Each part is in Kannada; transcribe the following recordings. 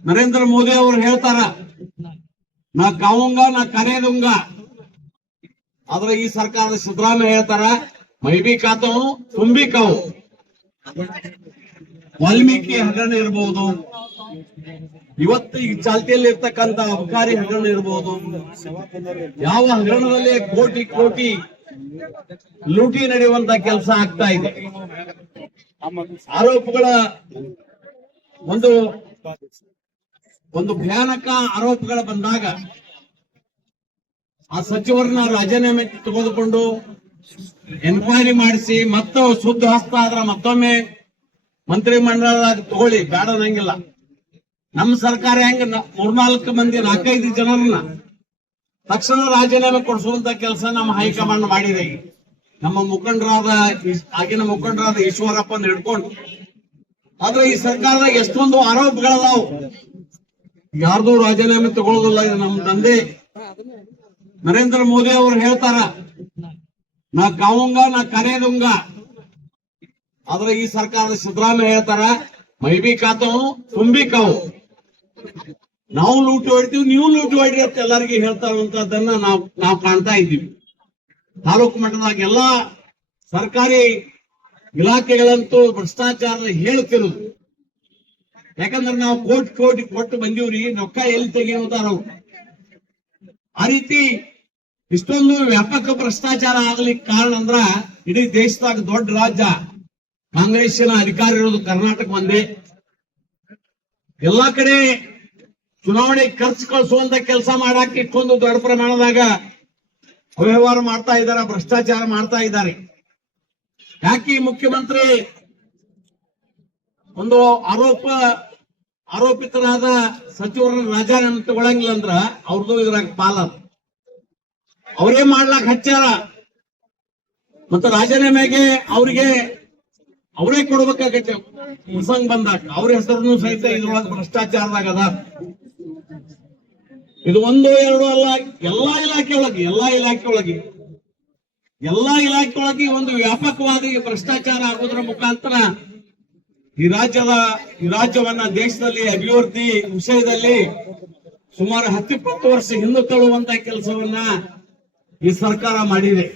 ನರೇಂದ್ರ ಮೋದಿ ಅವರು ಹೇಳ್ತಾರ, ನಾ ಕಾವುಂಗ ನಾ ಕರೆದುಂಗ. ಆದ್ರೆ ಈ ಸರ್ಕಾರದ ಸಿದ್ದರಾಮಯ್ಯ ಹೇಳ್ತಾರ, ಮೈಬಿ ಕಾತವು ತುಂಬಿ ಕಾವು. ವಾಲ್ಮೀಕಿ ಹಗರಣ ಇರಬಹುದು, ಇವತ್ತು ಈಗ ಚಾಲ್ತಿಯಲ್ಲಿ ಇರ್ತಕ್ಕಂಥ ಅಬಕಾರಿ ಹಗರಣ ಇರಬಹುದು, ಯಾವ ಹಗರಣದಲ್ಲಿ ಕೋಟಿ ಕೋಟಿ ಲೂಟಿ ನಡೆಯುವಂತ ಕೆಲಸ ಆಗ್ತಾ ಇದೆ. ಆರೋಪಗಳ ಒಂದು ಭಯಾನಕ ಆರೋಪಗಳ ಬಂದಾಗ ಆ ಸಚಿವರನ್ನ ರಾಜೀನಾಮೆ ತೆಗೆದುಕೊಂಡು ಎನ್ಕ್ವೈರಿ ಮಾಡಿಸಿ ಮತ್ತೆ ಶುದ್ಧ ಹಸ್ತ ಆದ್ರ ಮತ್ತೊಮ್ಮೆ ಮಂತ್ರಿ ಮಂಡಲದಾಗ ತಗೊಳ್ಳಿ, ಬೇಡ ಅನ್ನಂಗಿಲ್ಲ. ನಮ್ಮ ಸರ್ಕಾರ ಹೆಂಗ 4 ಮಂದಿ 4-5 ಜನರನ್ನ ತಕ್ಷಣ ರಾಜೀನಾಮೆ ಕೊಡಿಸುವಂತ ಕೆಲಸ ನಮ್ಮ ಹೈಕಮಾಂಡ್ ಮಾಡಿದೆ. ನಮ್ಮ ಆಗಿನ ಮುಖಂಡರಾದ ಈಶ್ವರಪ್ಪನ ಹಿಡ್ಕೊಂಡು. ಆದ್ರೆ ಈ ಸರ್ಕಾರದಾಗ ಎಷ್ಟೊಂದು ಆರೋಪಗಳದಾವು, ಯಾರ್ದು ರಾಜೀನಾಮೆ ತಗೊಳ್ಳೋದಿಲ್ಲ. ಇದು ನಮ್ಮ ತಂದೆ ನರೇಂದ್ರ ಮೋದಿ ಅವರು ಹೇಳ್ತಾರ, ನಾ ಕಾವುಂಗ ನಾ ಕರೆದುಂಗ. ಆದ್ರೆ ಈ ಸರ್ಕಾರದ ಸಿದ್ದರಾಮಯ್ಯ ಹೇಳ್ತಾರ, ಮೈಬಿ ಕಾತವು ತುಂಬಿ ಕಾವು. ನಾವು ಲೂಟಿ ಹೊಡಿತೀವಿ, ನೀವು ಲೂಟಿ ಹೊಡ್ರಿ ಅಂತ ಎಲ್ಲರಿಗೂ ಹೇಳ್ತಾ ಇರುವಂತದ್ದನ್ನ ನಾವು ಕಾಣ್ತಾ ಇದ್ದೀವಿ. ತಾಲೂಕು ಮಟ್ಟದಾಗ ಎಲ್ಲಾ ಸರ್ಕಾರಿ ಇಲಾಖೆಗಳಂತೂ ಭ್ರಷ್ಟಾಚಾರ ಹೇಳ್ತಿರೋದು. ಯಾಕಂದ್ರೆ ನಾವು ಕೋಟಿ ಕೋಟಿ ಕೊಟ್ಟು ಬಂದೀವ್ರಿ, ರೊಕ್ಕ ಎಲ್ಲಿ ತೆಗೆಯುವುದಾರ. ಆ ರೀತಿ ಇಷ್ಟೊಂದು ವ್ಯಾಪಕ ಭ್ರಷ್ಟಾಚಾರ ಆಗ್ಲಿಕ್ಕೆ ಕಾರಣ ಅಂದ್ರ, ಇಡೀ ದೇಶದಾಗ ದೊಡ್ಡ ರಾಜ್ಯ ಕಾಂಗ್ರೆಸ್ಸಿನ ಅಧಿಕಾರ ಇರೋದು ಕರ್ನಾಟಕ ಒಂದೇ. ಎಲ್ಲಾ ಕಡೆ ಚುನಾವಣೆ ಖರ್ಚು ಕಳಿಸುವಂತ ಕೆಲಸ ಮಾಡಾಕ ಇಷ್ಟೊಂದು ದೊಡ್ಡ ಪ್ರಮಾಣದಾಗ ಅವ್ಯವಹಾರ ಮಾಡ್ತಾ ಇದ್ದಾರೆ, ಭ್ರಷ್ಟಾಚಾರ ಮಾಡ್ತಾ ಇದ್ದಾರೆ. ಯಾಕೆ ಮುಖ್ಯಮಂತ್ರಿ ಒಂದು ಆರೋಪಿತರಾದ ಸಚಿವರನ್ನ ರಾಜೀನಾಮೆ ತಗೊಳಂಗಿಲ್ಲ ಅಂದ್ರ ಅವ್ರದ್ದು ಇದ್ರಾಗ ಪಾಲ ಅವರೇ ಮಾಡ್ಲಾಕ್ ಹಚ್ಚಾರ. ಮತ್ತೆ ರಾಜೀನಾಮೆಗೆ ಅವರೇ ಕೊಡ್ಬೇಕಾಗತ್ತೆ. ಪ್ರಸಂಗ ಬಂದಾಗ ಅವ್ರ ಹೆಸರನ್ನು ಸಹಿತ ಇದ್ರೊಳಗೆ ಭ್ರಷ್ಟಾಚಾರದಾಗ ಅದ. ಇದು 1-2 ಅಲ್ಲ, ಎಲ್ಲಾ ಇಲಾಖೆ ಒಳಗೆ ಒಂದು ವ್ಯಾಪಕವಾದ ಭ್ರಷ್ಟಾಚಾರ ಆಗೋದ್ರ ಮುಖಾಂತರ ಈ ರಾಜ್ಯವನ್ನ ದೇಶದಲ್ಲಿ ಅಭಿವೃದ್ಧಿ ವಿಷಯದಲ್ಲಿ ಸುಮಾರು 10-20 ವರ್ಷ ಹಿಂದೆ ತಳ್ಳುವಂತ ಕೆಲಸವನ್ನ ಈ ಸರ್ಕಾರ ಮಾಡಿದೆ.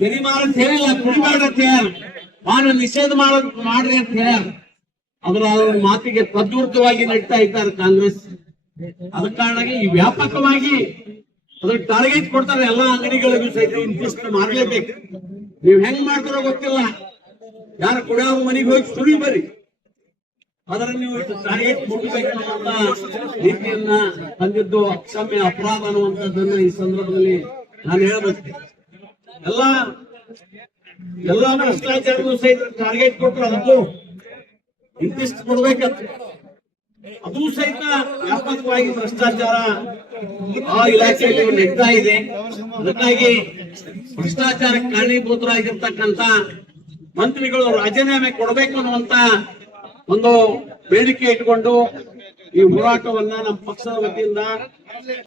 ಜರಿಮಾನ ಹೇಳಿಲ್ಲ, ಕುಡಿಬೇಡ ಅಂತ ಹೇಳಿ, ಮಾನ ನಿಷೇಧ ಮಾಡ್ರಿ ಅಂತ ಹೇಳಿ ಅದರ ಮಾತಿಗೆ ತದ್ವಿರುದ್ಧವಾಗಿ ನಡೀತಾ ಇದ್ದಾರೆ ಕಾಂಗ್ರೆಸ್. ಅದ ಕಾರಣಾಗಿ ಈ ವ್ಯಾಪಕವಾಗಿ ಅದಕ್ಕೆ ಟಾರ್ಗೆಟ್ ಕೊಡ್ತಾರೆ. ಎಲ್ಲಾ ಅಂಗಡಿಗಳಿಗೂ ಸಹಿತ ಇಂತಿಷ್ಟು ಮಾರಲೇಬೇಕು. ನೀವು ಹೆಂಗ್ ಮಾಡ್ತಾರೋ ಗೊತ್ತಿಲ್ಲ, ಯಾರು ಕುಡಿಯೋ ಮನೆಗೆ ಹೋಗಿ ಸುಳಿ ಬರ್ರಿ, ಅದರ ನೀವು ಟಾರ್ಗೆಟ್ ಮುಟ್ಟಬೇಕನ್ನುವಂತ ರೀತಿಯನ್ನ ತಂದಿದ್ದು ಅಕ್ಷಮ್ಯ ಅಪರಾಧ ಅನ್ನುವಂಥದ್ದನ್ನ ಈ ಸಂದರ್ಭದಲ್ಲಿ ನಾನು ಹೇಳ್ಬೇಕು. ಎಲ್ಲಾ ಭ್ರಷ್ಟಾಚಾರನು ಸಹಿತ ಟಾರ್ಗೆಟ್ ಕೊಟ್ಟರು, ಅದಕ್ಕೂ ಇಂತಿಷ್ಟು ಕೊಡ್ಬೇಕಂತ. ಅದು ಸಹಿತ ವ್ಯಾಪಕವಾಗಿ ಭ್ರಷ್ಟಾಚಾರ ಆ ಇಲಾಖೆಯಲ್ಲಿ ನಡೀತಾ ಇದೆ. ಅದಕ್ಕಾಗಿ ಭ್ರಷ್ಟಾಚಾರಕ್ಕೆ ಕಾರಣೀಭೂತರಾಗಿರ್ತಕ್ಕಂಥ ಮಂತ್ರಿಗಳು ರಾಜೀನಾಮೆ ಕೊಡಬೇಕು ಅನ್ನುವಂತ ಒಂದು ಬೇಡಿಕೆ ಇಟ್ಕೊಂಡು ಈ ಹೋರಾಟವನ್ನ ನಮ್ಮ ಪಕ್ಷದ ವತಿಯಿಂದ